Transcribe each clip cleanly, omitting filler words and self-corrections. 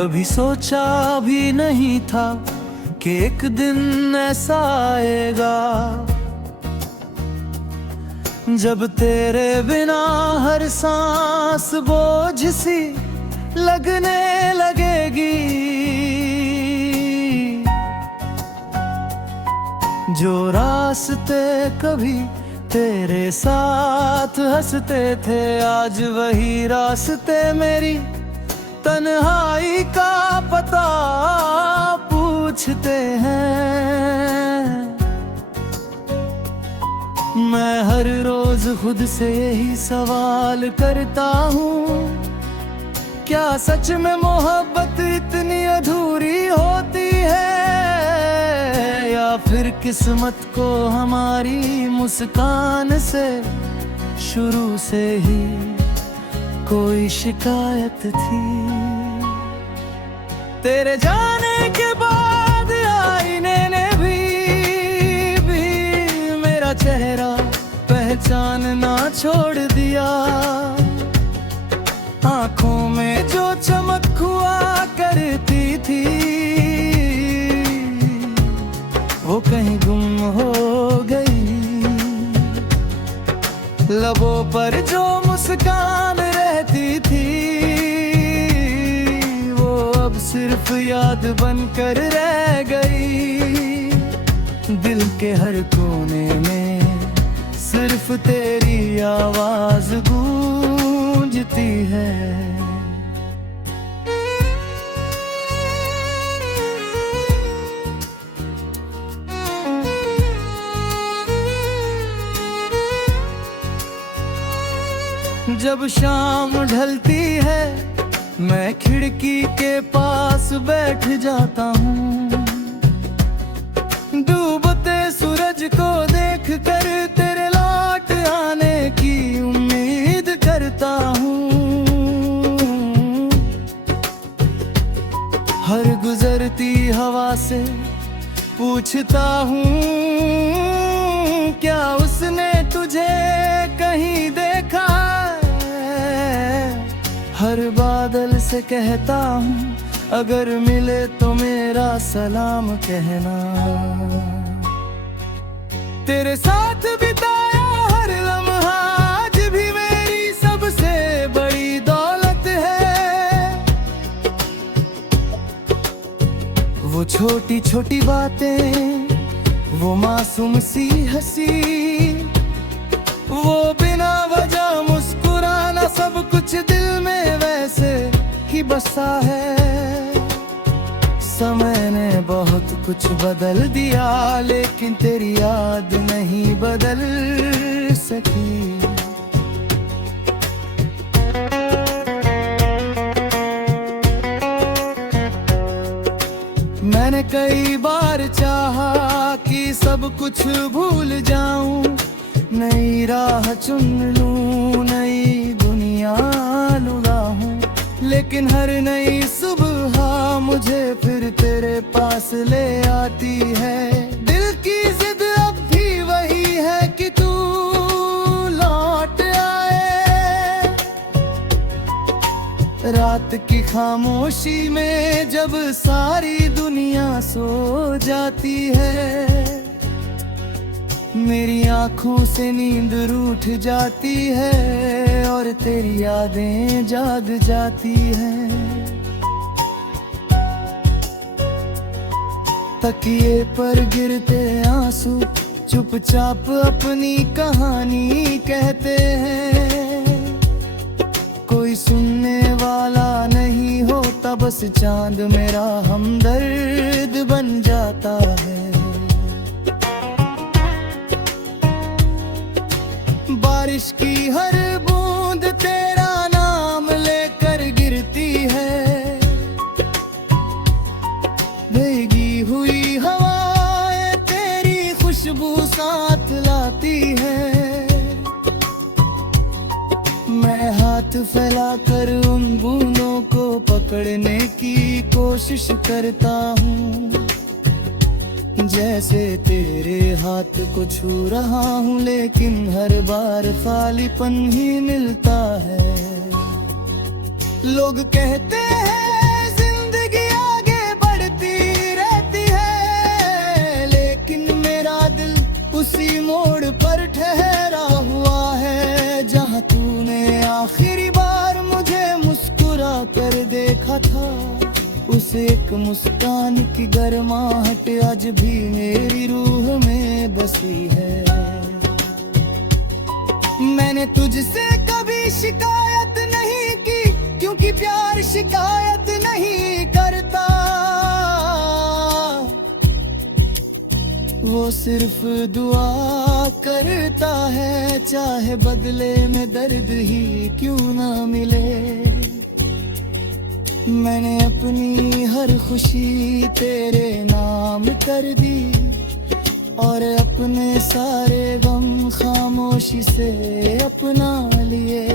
कभी सोचा भी नहीं था कि एक दिन ऐसा आएगा जब तेरे बिना हर सांस बोझ सी लगने लगेगी। जो रास्ते कभी तेरे साथ हंसते थे, आज वही रास्ते मेरी तन्हाई का पता पूछते हैं। मैं हर रोज खुद से यही सवाल करता हूँ, क्या सच में मोहब्बत इतनी अधूरी होती है, या फिर किस्मत को हमारी मुस्कान से शुरू से ही कोई शिकायत थी। तेरे जाने के बाद आईने ने भी मेरा चेहरा पहचानना छोड़ दिया। आंखों में जो चमक हुआ करती थी, वो कहीं गुम हो गई। लबों पर जो मुस्कान रहती थी, वो अब सिर्फ याद बनकर रह गई। दिल के हर कोने में सिर्फ तेरी आवाज गूंजती है। जब शाम ढलती है, मैं खिड़की के पास बैठ जाता हूँ। डूबते सूरज को देखकर तेरे लौट आने की उम्मीद करता हूँ। हर गुजरती हवा से पूछता हूँ, क्या उसने तुझे कहीं देखा? हर बादल से कहता हूँ, अगर मिले तो मेरा सलाम कहना। तेरे साथ बिताया हर लम्हा आज भी मेरी सबसे बड़ी दौलत है। वो छोटी छोटी बातें, वो मासूम सी हंसी, वो बिना वजह मुस्कुराना, सब कुछ दिल में वैसे ही बसा है। समय ने बहुत कुछ बदल दिया, लेकिन तेरी याद नहीं बदल सकी। मैंने कई बार चाहा कि सब कुछ भूल जाऊं, नई राह चुन लूं, नई दुनिया लुढ़ाऊं, लेकिन हर नई सुबह मुझे फिर तेरे पास ले आती है। दिल की जिद अब भी वही है कि तू लौट आए। रात की खामोशी में जब सारी दुनिया सो जाती है, मेरी आँखों से नींद रूठ जाती है और तेरी यादें जाग जाती हैं। तकिए पर गिरते आंसू चुपचाप अपनी कहानी कहते हैं। कोई सुनने वाला नहीं होता, बस चांद मेरा हमदर्द बन जाता है। बारिश की हर बूंद तेरा नाम लेकर गिरती है। भीगी हुई हवाएं तेरी खुशबू साथ लाती है। मैं हाथ फैलाकर उन बूंदों को पकड़ने की कोशिश करता हूँ, जैसे तेरे हाथ को छू रहा हूँ, लेकिन हर बार खालीपन ही मिलता है। लोग कहते हैं जिंदगी उसी मोड़ पर ठहरा हुआ है जहाँ तूने आखिरी बार मुझे मुस्कुरा कर देखा था। उस एक मुस्कान की गर्माहट आज भी मेरी रूह में बसी है। मैंने तुझसे कभी शिकायत नहीं की, क्योंकि प्यार शिकायत नहीं करता। वो सिर्फ दुआ करता है, चाहे बदले में दर्द ही क्यों ना मिले। मैंने अपनी हर खुशी तेरे नाम कर दी और अपने सारे गम खामोशी से अपना लिए।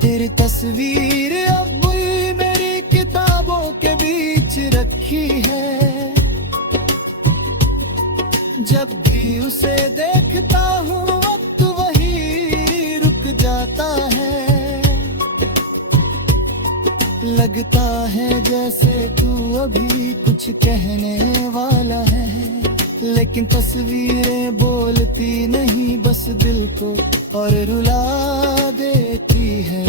तेरी तस्वीर अब भी मेरी किताबों के बीच रखी है। जब भी उसे देखता हूँ वक्त वही रुक जाता है। लगता है जैसे तू अभी कुछ कहने वाला है, लेकिन तस्वीरें बोलती नहीं, बस दिल को और रुला देती है।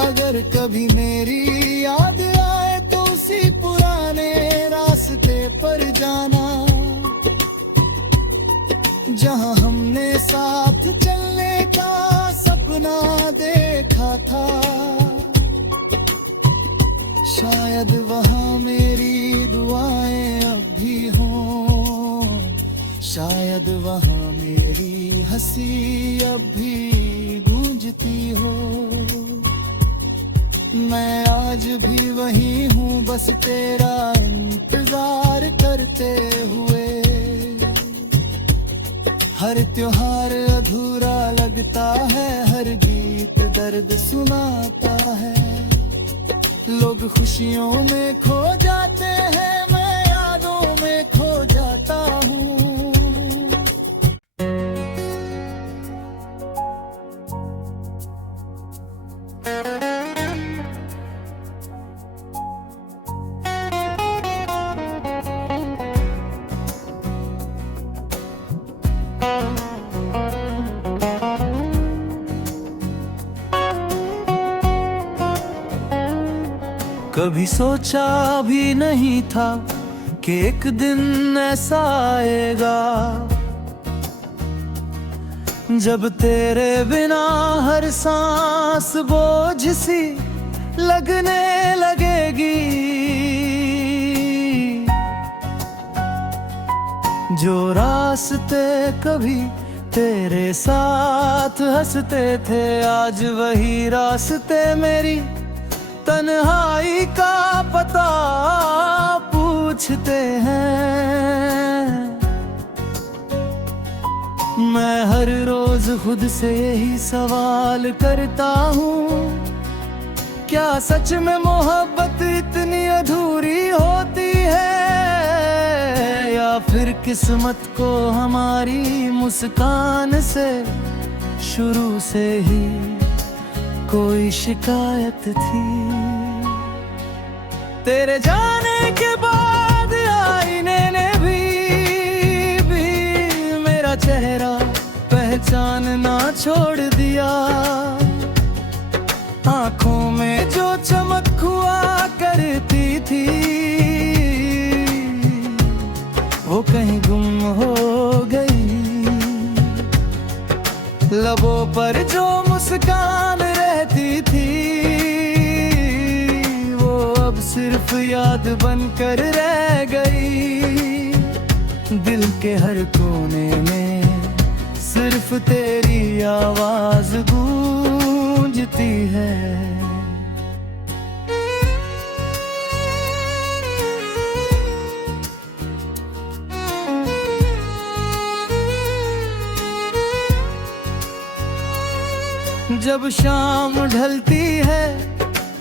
अगर कभी मेरी याद आए तो उसी पुराने रास्ते पर जाना, जहां हमने साथ चलने का सपना देखा था। शायद वहां मेरी दुआएं अब भी हों, शायद वहां मेरी हंसी अब भी गूंजती हो। मैं आज भी वही हूँ, बस तेरा इंतजार करते हुए। हर त्योहार अधूरा लगता है, हर गीत दर्द सुनाता है। लोग खुशियों में खो जाते हैं, मैं यादों में खो जाता हूँ। कभी सोचा भी नहीं था कि एक दिन ऐसा आएगा जब तेरे बिना हर सांस बोझ सी लगने लगेगी। जो रास्ते कभी तेरे साथ हंसते थे, आज वही रास्ते मेरी तन्हाई का पता पूछते हैं। मैं हर रोज खुद से यही सवाल करता हूँ, क्या सच में मोहब्बत इतनी अधूरी होती है, या फिर किस्मत को हमारी मुस्कान से शुरू से ही कोई शिकायत थी। तेरे जाने के बाद आईने ने भी मेरा चेहरा पहचानना छोड़ दिया। आंखों में जो चमक हुआ करती थी, वो कहीं गुम हो गई। लबों पर जो मुस्कान रहती थी, वो अब सिर्फ याद बनकर रह गई। दिल के हर कोने में सिर्फ तेरी आवाज गूंजती है। जब शाम ढलती है,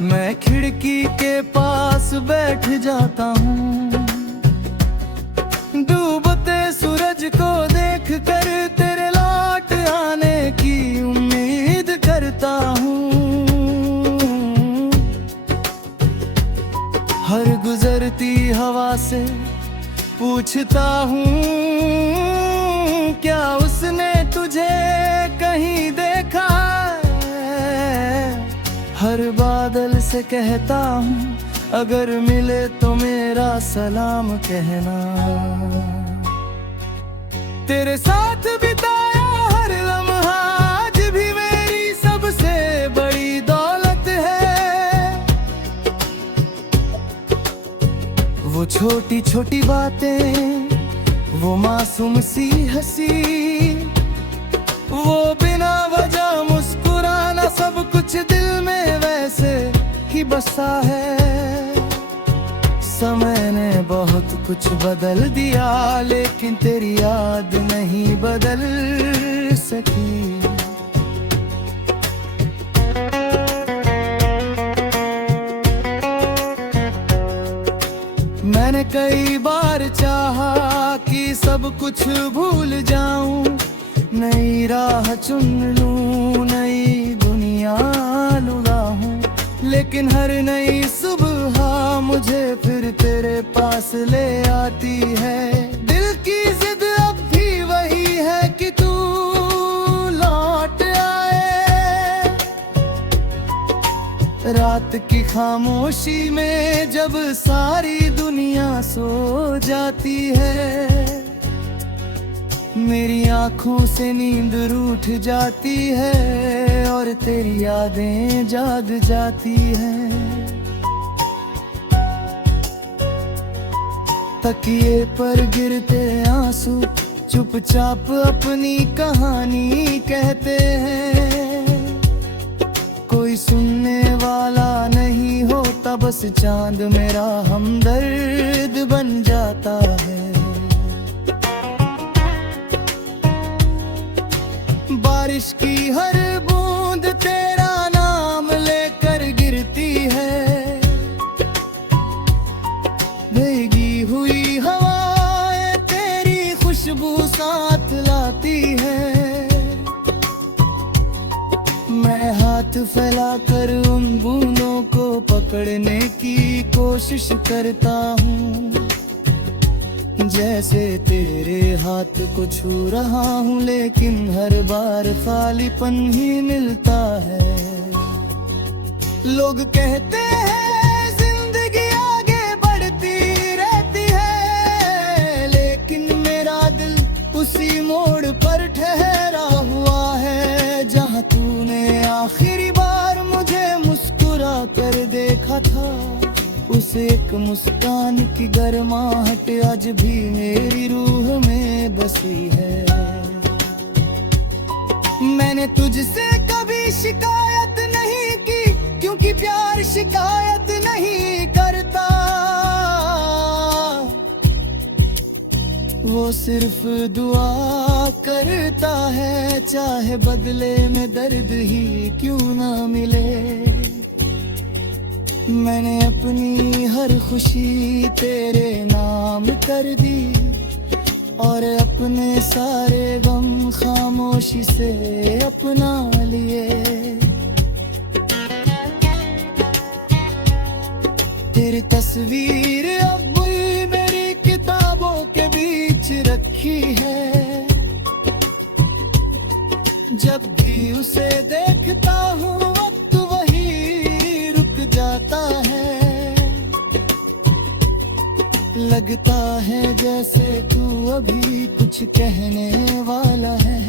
मैं खिड़की के पास बैठ जाता हूँ। डूबते सूरज को से पूछता हूँ, क्या उसने तुझे कहीं देखा है? हर बादल से कहता हूँ, अगर मिले तो मेरा सलाम कहना। तेरे साथ बिताया हर लम्हा आज भी मेरी सबसे बड़ी दौलत है। वो छोटी छोटी बातें, वो मासूम सी हंसी, वो बिना वजह मुस्कुराना, सब कुछ दिल में वैसे ही बसा है। समय ने बहुत कुछ बदल दिया, लेकिन तेरी याद नहीं बदल सकी। मैंने कई बार चाहा कि सब कुछ भूल जाऊं, नई राह चुन लूं, नई दुनिया लुढ़ाऊं, लेकिन हर नई सुबह मुझे फिर तेरे पास ले आती है। दिल की जिद अब भी वही है कि तू लौट आए। रात की खामोशी में जब सारी दुनिया सो जाती है, मेरी आंखों से नींद रूठ जाती है और तेरी यादें जाग जाती हैं। तकिए पर गिरते आंसू चुपचाप अपनी कहानी कहते हैं। कोई सुनने वाला नहीं होता, बस चांद मेरा हमदर्द बन जाता है। बारिश की हर बूंद तेरा नाम लेकर गिरती है, भीगी हुई हवाएं तेरी खुशबू साथ लाती है। मैं हाथ फैलाकर उन बूंदों को पकड़ने की कोशिश करता हूँ, जैसे तेरे हाथ को छू रहा हूँ, लेकिन हर बार खालीपन ही मिलता है। लोग कहते हैं जिंदगी आगे बढ़ती रहती है, लेकिन मेरा दिल उसी मोड़ पर ठहरा हुआ है, जहाँ तूने आखिरी बार मुझे मुस्कुरा कर देखा था। उस एक मुस्कान की गर्माहट आज भी मेरी रूह में बसी है। मैंने तुझसे कभी शिकायत नहीं की, क्योंकि प्यार शिकायत नहीं करता। वो सिर्फ दुआ करता है, चाहे बदले में दर्द ही क्यों ना मिले। मैंने अपनी हर खुशी तेरे नाम कर दी, और अपने सारे गम खामोशी से अपना लिए। तेरी तस्वीर अब भी मेरी किताबों के बीच रखी है, जब भी उसे देखता हूँ वक्त वही रुक जाता है। लगता है जैसे तू अभी कुछ कहने वाला है,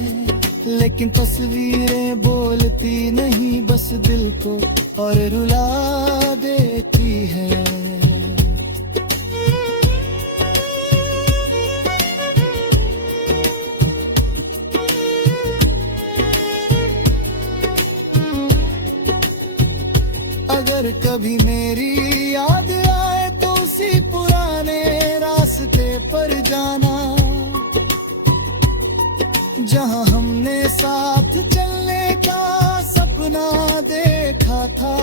लेकिन तस्वीरें बोलती नहीं, बस दिल को और रुला देती है। अगर कभी मेरी याद आए तो उसी पुराने रास्ते पर जाना, जहां हमने साथ चलने का सपना देखा था।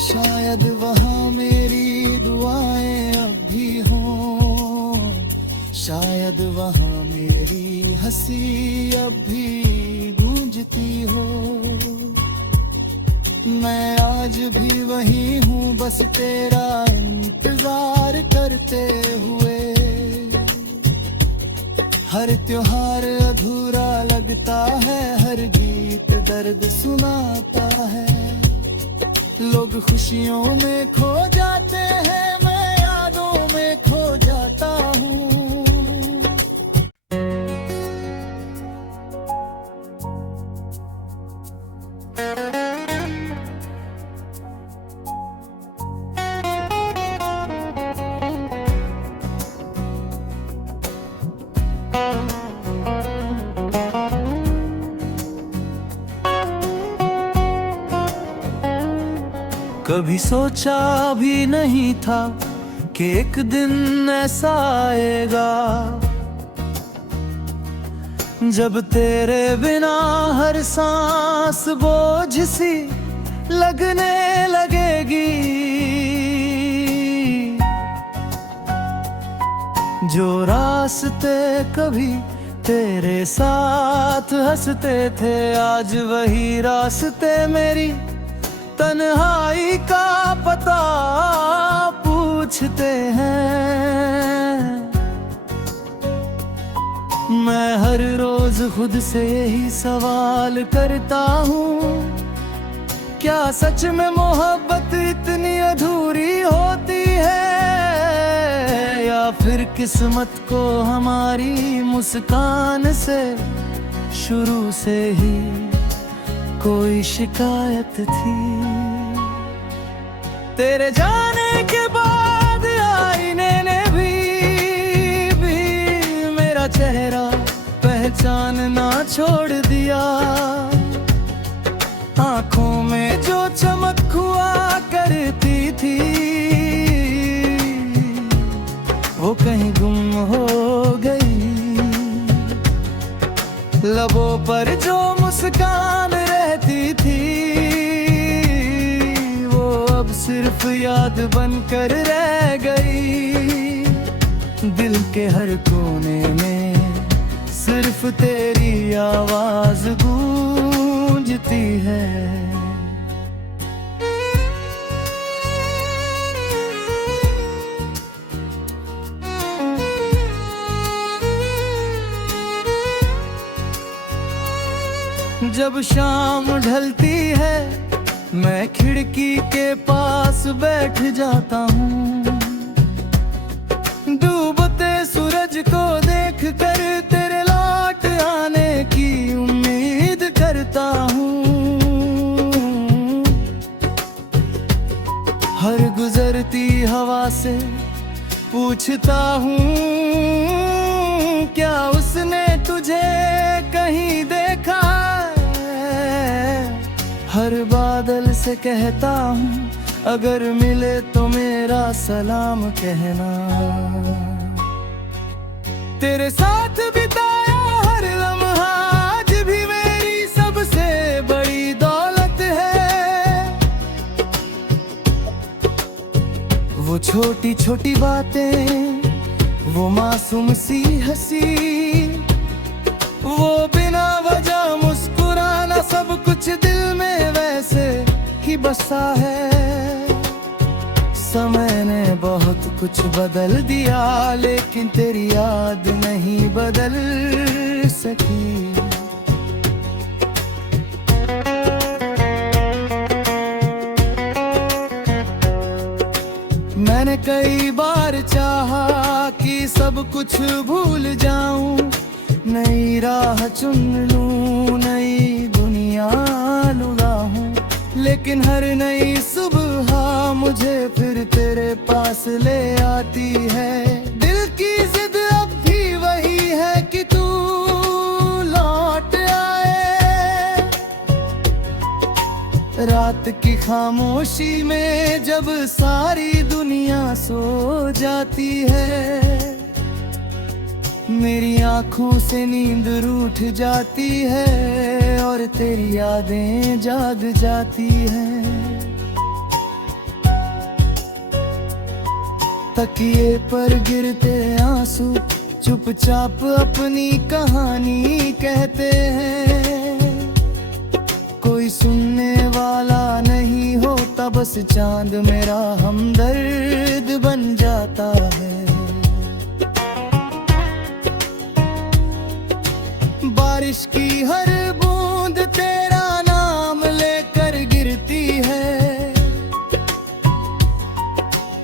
शायद वहां मेरी दुआएं अब भी हों, शायद वहां मेरी हंसी अब भी गूंजती हो। मैं आज भी वही हूँ, बस तेरा इंतजार करते हुए। हर त्योहार अधूरा लगता है, हर गीत दर्द सुनाता है। लोग खुशियों में खो जाते हैं, मैं यादों में खो जाता हूँ। कभी सोचा भी नहीं था कि एक दिन ऐसा आएगा जब तेरे बिना हर सांस बोझ सी लगने लगेगी। जो रास्ते कभी तेरे साथ हंसते थे, आज वही रास्ते मेरी तन्हाई का पता पूछते हैं। मैं हर रोज खुद से यही सवाल करता हूँ, क्या सच में मोहब्बत इतनी अधूरी होती है, या फिर किस्मत को हमारी मुस्कान से शुरू से ही कोई शिकायत थी। तेरे जाने के बाद आईने ने भी मेरा चेहरा पहचानना छोड़ दिया। आंखों में जो चमक हुआ करती थी, वो कहीं गुम हो गई। लबों पर जो मुस्कान रहती थी, वो अब सिर्फ याद बनकर रह गई। दिल के हर कोने में सिर्फ तेरी आवाज गूंजती है। जब शाम ढलती है, मैं खिड़की के पास बैठ जाता हूँ। डूबते सूरज को देखकर तेरे लौट आने की उम्मीद करता हूँ। हर गुजरती हवा से पूछता हूँ, क्या उसने तुझे कहीं देखा? हर बादल से कहता हूँ, अगर मिले तो मेरा सलाम कहना। तेरे साथ बिताया हर लम्हा आज भी मेरी सबसे बड़ी दौलत है। वो छोटी छोटी बातें, वो मासूम सी हंसी, वो बिना वजह मुस्कुराना, सब कुछ दिल में वैसे ही बसा है। समय ने बहुत कुछ बदल दिया, लेकिन तेरी याद नहीं बदल सकी। मैंने कई बार चाहा कि सब कुछ भूल जाऊं, नई राह चुन लूं, नई दुनिया लुढ़ाऊं, लेकिन हर नई सुबह मुझे फिर तेरे पास ले आती है। दिल की जिद अब भी वही है कि तू लौट आए। रात की खामोशी में जब सारी दुनिया सो जाती है, मेरी आँखों से नींद रूठ जाती है और तेरी यादें जाग जाती हैं। तकिए पर गिरते आंसू चुपचाप अपनी कहानी कहते हैं, कोई सुनने वाला नहीं। होता बस चांद मेरा हमदर्द बन जाता है। बारिश की हर बूंद तेरा नाम लेकर गिरती है,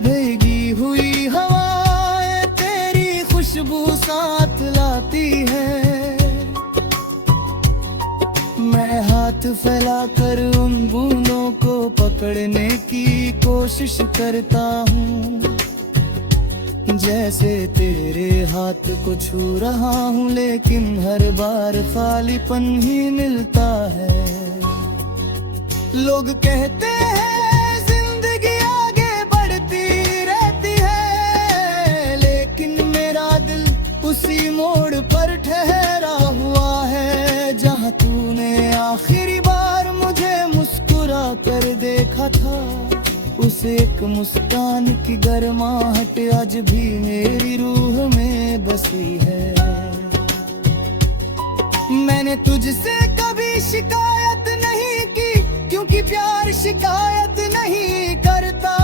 भीगी हुई हवाएं तेरी खुशबू साथ लाती है। मैं हाथ फैलाकर उन बूंदों को पकड़ने की कोशिश करता हूँ, जैसे तेरे हाथ को छू रहा हूँ, लेकिन हर बार खालीपन ही मिलता है। लोग कहते हैं जिंदगी आगे बढ़ती रहती है, लेकिन मेरा दिल उसी मोड़ पर ठहरा हुआ है, जहाँ तूने आखिरी बार मुझे मुस्कुरा कर देखा था। उस एक मुस्कान की गर्माहट आज भी मेरी रूह में बसी है। मैंने तुझसे कभी शिकायत नहीं की, क्योंकि प्यार शिकायत नहीं करता।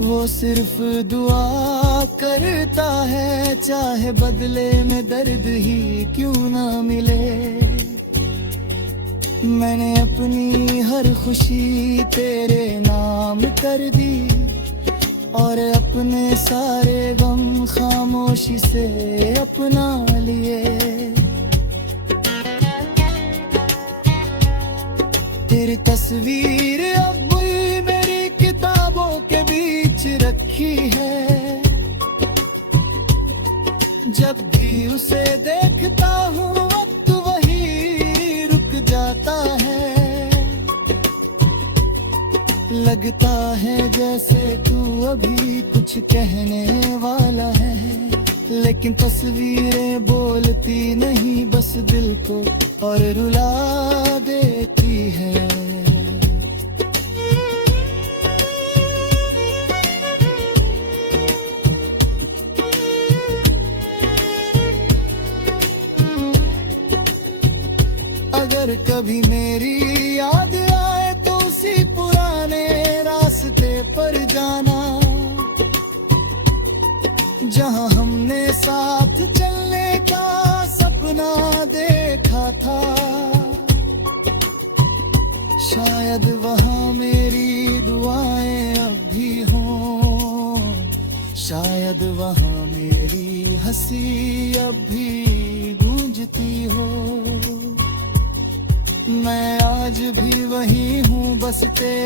वो सिर्फ दुआ करता है, चाहे बदले में दर्द ही क्यों ना मिले। मैंने अपनी हर खुशी तेरे नाम कर दी, और अपने सारे गम खामोशी से अपना लिए। तेरी तस्वीर अब भी मेरी किताबों के बीच रखी है, जब भी उसे देखता हूँ वक्त वही रुक जाता है। लगता है जैसे तू अभी कुछ कहने वाला है, लेकिन तस्वीरें बोलती नहीं, बस दिल को और रुला देती है। अगर कभी मेरी याद आए तो उसी पुराने रास्ते पर जाना, जहां हमने साथ चलने का सपना देखा था। शायद वहां मेरी दुआएं अब भी हों, शायद वहां मेरी हंसी अब भी गूंजती हो। मैं आज भी वही हूँ, बस तेरे